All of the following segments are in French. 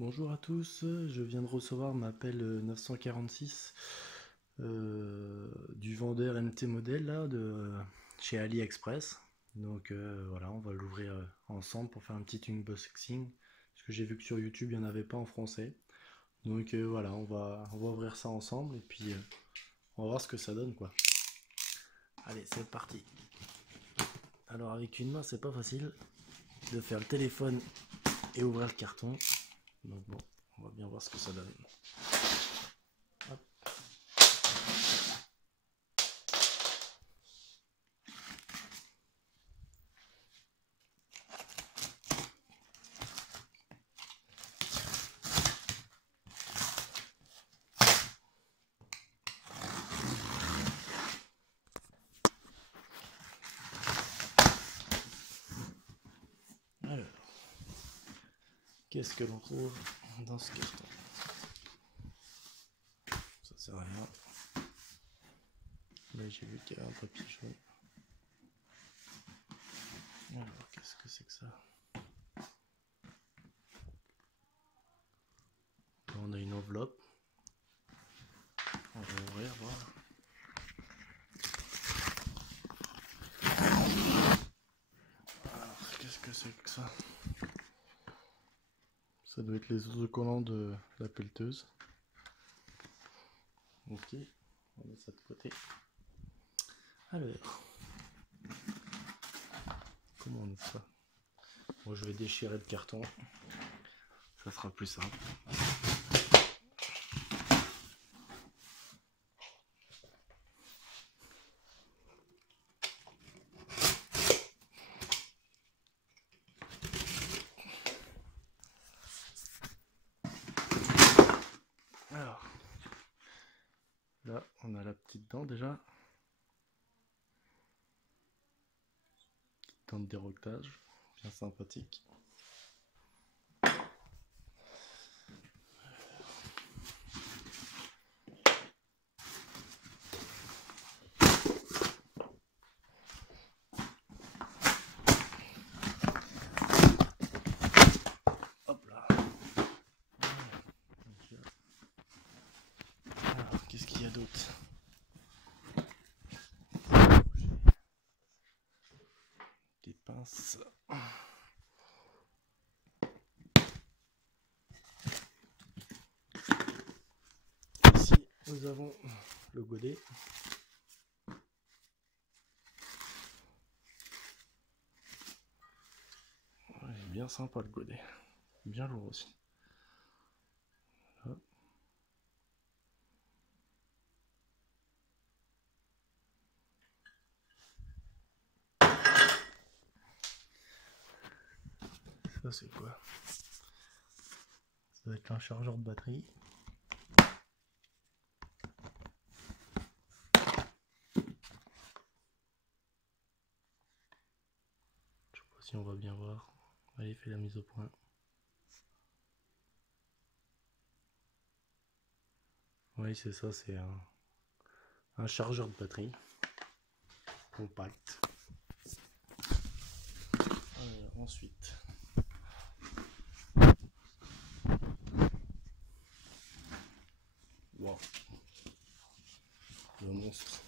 Bonjour à tous, je viens de recevoir ma pelle 946 du vendeur MT Model là, chez AliExpress. Donc voilà, on va l'ouvrir ensemble pour faire un petit unboxing. Parce que j'ai vu que sur YouTube il n'y en avait pas en français. Donc voilà, on va ouvrir ça ensemble et puis on va voir ce que ça donne quoi. Allez, c'est parti. Alors avec une main c'est pas facile de faire le téléphone et ouvrir le carton. Donc bon, on va bien voir ce que ça donne. Hop. Alors, qu'est-ce que l'on trouve dans ce carton? Ça sert à rien. Mais j'ai vu qu'il y avait un papier jaune. Alors, qu'est-ce que c'est que ça? Là, on a une enveloppe. On va ouvrir, voir. Alors, qu'est-ce que c'est que ça? Ça doit être les autocollants de la pelleteuse. Ok, on met ça de côté. Alors, comment on ouvre ça? Bon, je vais déchirer le carton. Ça sera plus simple. Alors, là, on a la petite dent déjà. Petite dent de dérotage, bien sympathique. Hop là. Alors, qu'est-ce qu'il y a d'autre? Des pinces. Ici, nous avons le godet. Ouais, bien sympa le godet. Bien lourd aussi. Hop. Ça c'est quoi? Ça doit être un chargeur de batterie. Je sais pas si on va bien voir. Allez, fais la mise au point. Oui, c'est ça, c'est un chargeur de batterie compact. Ensuite, wow, le monstre.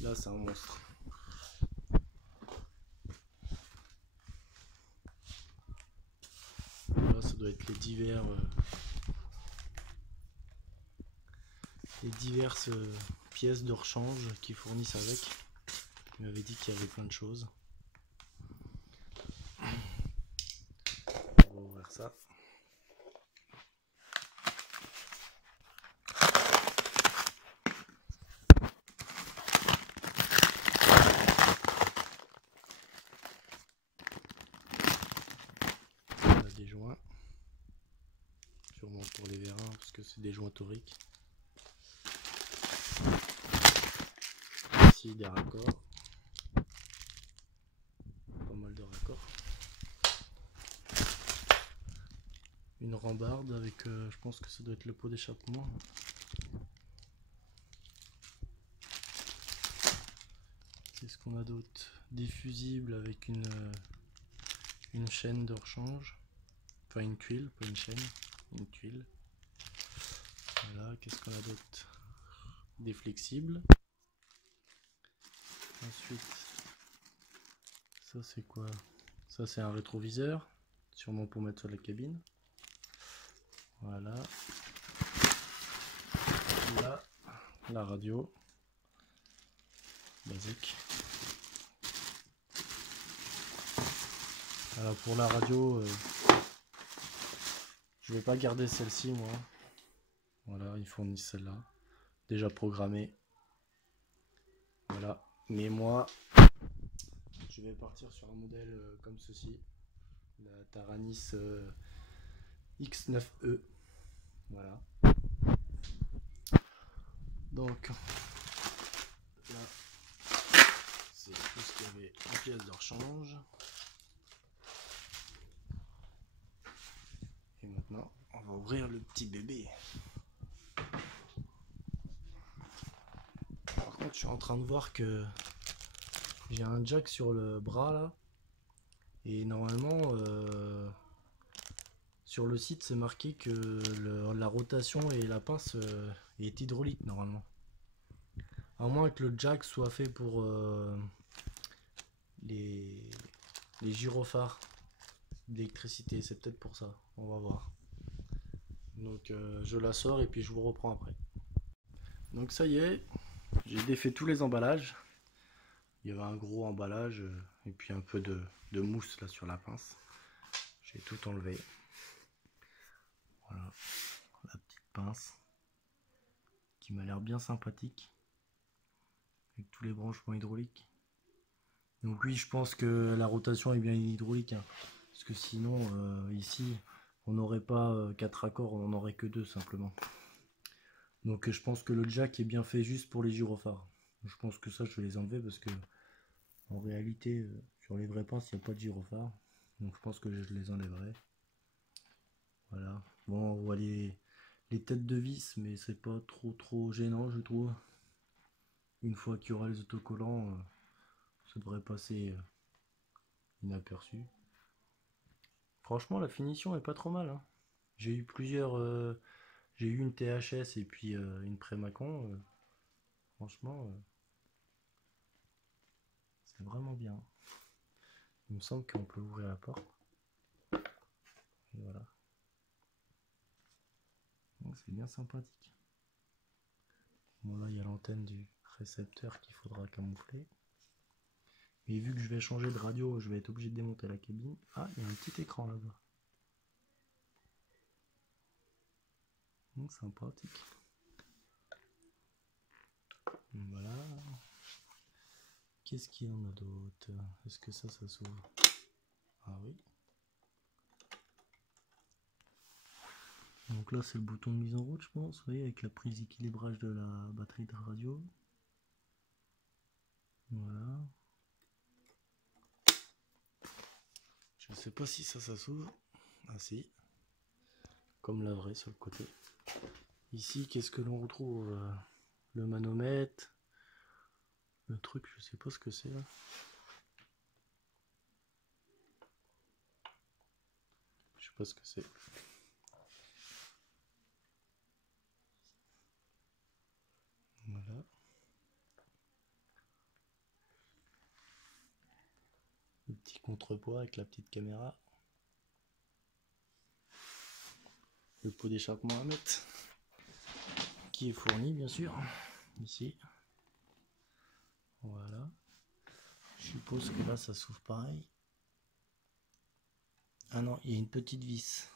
Là, c'est un monstre. Là, ça doit être les diverses pièces de rechange qu'ils fournissent avec. Il m'avait dit qu'il y avait plein de choses. On va ouvrir ça. On a des joints. Sûrement pour les vérins parce que c'est des joints toriques. Ici des raccords. Pas mal de raccords. Une rambarde avec, je pense que ça doit être le pot d'échappement. Qu'est-ce qu'on a d'autre? Des fusibles avec une chaîne de rechange. Enfin une tuile, pas une chaîne, une tuile. Voilà, qu'est-ce qu'on a d'autre? Des flexibles. Ensuite, ça c'est quoi? Ça c'est un rétroviseur, sûrement pour mettre sur la cabine. Voilà. Là, la radio. Basique. Alors pour la radio, je vais pas garder celle-ci moi. Voilà, ils fournissent celle-là. Déjà programmée. Voilà. Mais moi, je vais partir sur un modèle comme ceci. La Taranis X9E. Voilà. Donc, là, c'est tout ce qu'il y avait en pièces de rechange. Et maintenant, on va ouvrir le petit bébé. Par contre, je suis en train de voir que j'ai un jack sur le bras là. Et normalement, sur le site, c'est marqué que la rotation et la pince est hydraulique normalement. À moins que le jack soit fait pour les gyrophares d'électricité. C'est peut-être pour ça. On va voir. Donc je la sors et puis je vous reprends après. Donc ça y est, j'ai défait tous les emballages. Il y avait un gros emballage et puis un peu de mousse là sur la pince. J'ai tout enlevé. Voilà, la petite pince qui m'a l'air bien sympathique avec tous les branchements hydrauliques. Donc oui, je pense que la rotation est bien hydraulique, hein, parce que sinon ici on n'aurait pas 4 raccords, on n'en aurait que 2 simplement. Donc je pense que le jack est bien fait juste pour les gyrophares. Je pense que ça je vais les enlever parce que en réalité sur les vraies pinces il n'y a pas de gyrophare. Donc je pense que je les enlèverai. Voilà. Bon, on voit les têtes de vis, mais c'est pas trop gênant je trouve. Une fois qu'il y aura les autocollants, ça devrait passer inaperçu. Franchement la finition est pas trop mal, hein. J'ai eu plusieurs... j'ai eu une THS et puis une Prémacon. Franchement, c'est vraiment bien. Il me semble qu'on peut ouvrir la porte. Et voilà. C'est bien sympathique. Bon là il y a l'antenne du récepteur qu'il faudra camoufler. Mais vu que je vais changer de radio, je vais être obligé de démonter la cabine. Ah, il y a un petit écran là-bas. Sympathique. Voilà. Qu'est-ce qu'il y en a d'autre? Est-ce que ça s'ouvre? Ah oui. Donc là c'est le bouton de mise en route je pense, vous voyez, avec la prise d'équilibrage de la batterie de radio. Voilà. Je sais pas si ça s'ouvre. Ah si. Comme la vraie sur le côté. Ici qu'est-ce que l'on retrouve? Le manomètre. Le truc, je sais pas ce que c'est là. Je sais pas ce que c'est. Voilà. Le petit contrepoids avec la petite caméra. Le pot d'échappement à mettre. Qui est fourni bien sûr. Ici. Voilà. Je suppose que là ça s'ouvre pareil. Ah non, il y a une petite vis.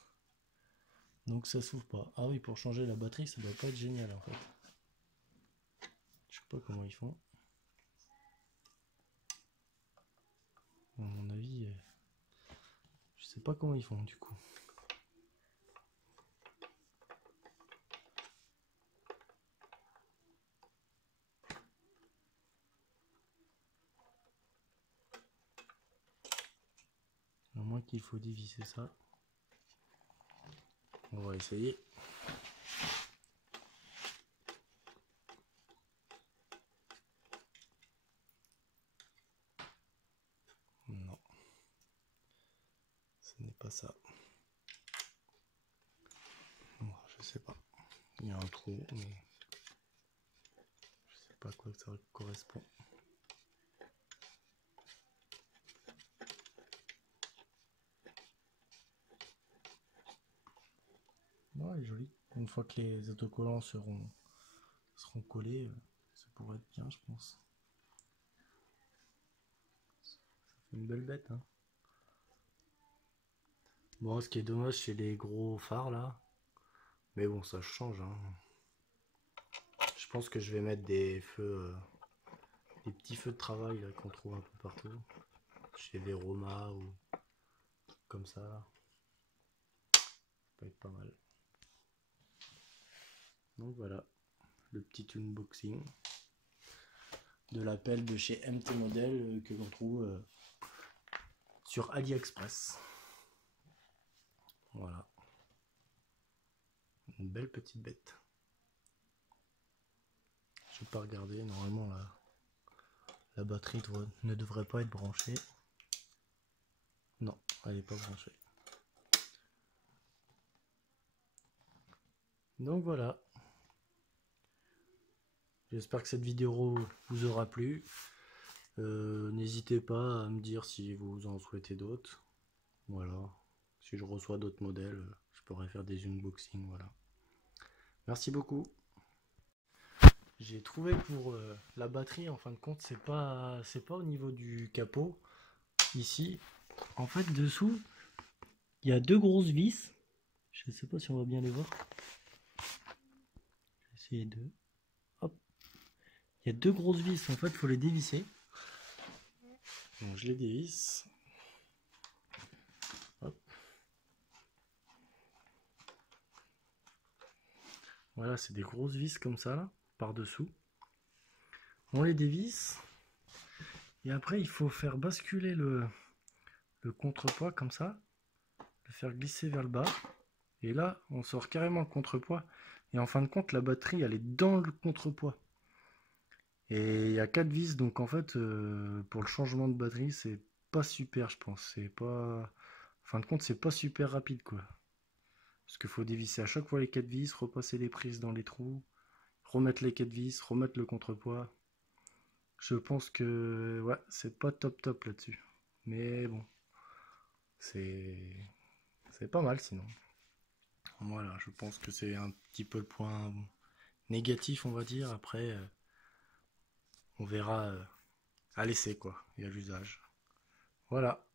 Donc ça s'ouvre pas. Ah oui, pour changer la batterie, ça doit pas être génial en fait. Je sais pas comment ils font. À mon avis, je sais pas comment ils font du coup. À moins qu'il faut dévisser ça. On va essayer. Ce n'est pas ça. Bon, je sais pas. Il y a un trou, mais je sais pas à quoi ça correspond. Non, elle est jolie. Une fois que les autocollants seront collés, ça pourrait être bien, je pense. Ça fait une belle bête, hein. Bon, ce qui est dommage, c'est les gros phares là. Mais bon, ça change, hein. Je pense que je vais mettre des feux, des petits feux de travail qu'on trouve un peu partout. Chez Veroma ou comme ça. Ça peut être pas mal. Donc voilà, le petit unboxing de la pelle de chez MT Model que l'on trouve sur AliExpress. Voilà. Une belle petite bête. Je vais pas regarder, normalement la batterie ne devrait pas être branchée. Non, elle n'est pas branchée. Donc voilà. J'espère que cette vidéo vous aura plu. N'hésitez pas à me dire si vous en souhaitez d'autres. Voilà. Si je reçois d'autres modèles, je pourrais faire des unboxings. Voilà. Merci beaucoup. J'ai trouvé que pour la batterie, en fin de compte, c'est pas au niveau du capot. Ici, en fait, dessous, il y a deux grosses vis. Je ne sais pas si on va bien les voir. Je vais essayer de... Hop. Il y a deux grosses vis. En fait, il faut les dévisser. Donc, je les dévisse. Hop. Voilà, c'est des grosses vis comme ça, là, par-dessous. On les dévisse. Et après, il faut faire basculer le contrepoids comme ça. Le faire glisser vers le bas. Et là, on sort carrément le contrepoids. Et en fin de compte, la batterie, elle est dans le contrepoids. Et il y a 4 vis, donc en fait, pour le changement de batterie, c'est pas super, je pense. C'est pas... En fin de compte, c'est pas super rapide, quoi. Parce qu'il faut dévisser à chaque fois les 4 vis, repasser les prises dans les trous, remettre les 4 vis, remettre le contrepoids. Je pense que, ouais, c'est pas top là-dessus. Mais bon, c'est pas mal sinon. Voilà, je pense que c'est un petit peu le point négatif, on va dire. Après, on verra à l'essai, quoi, et à l'usage. Voilà.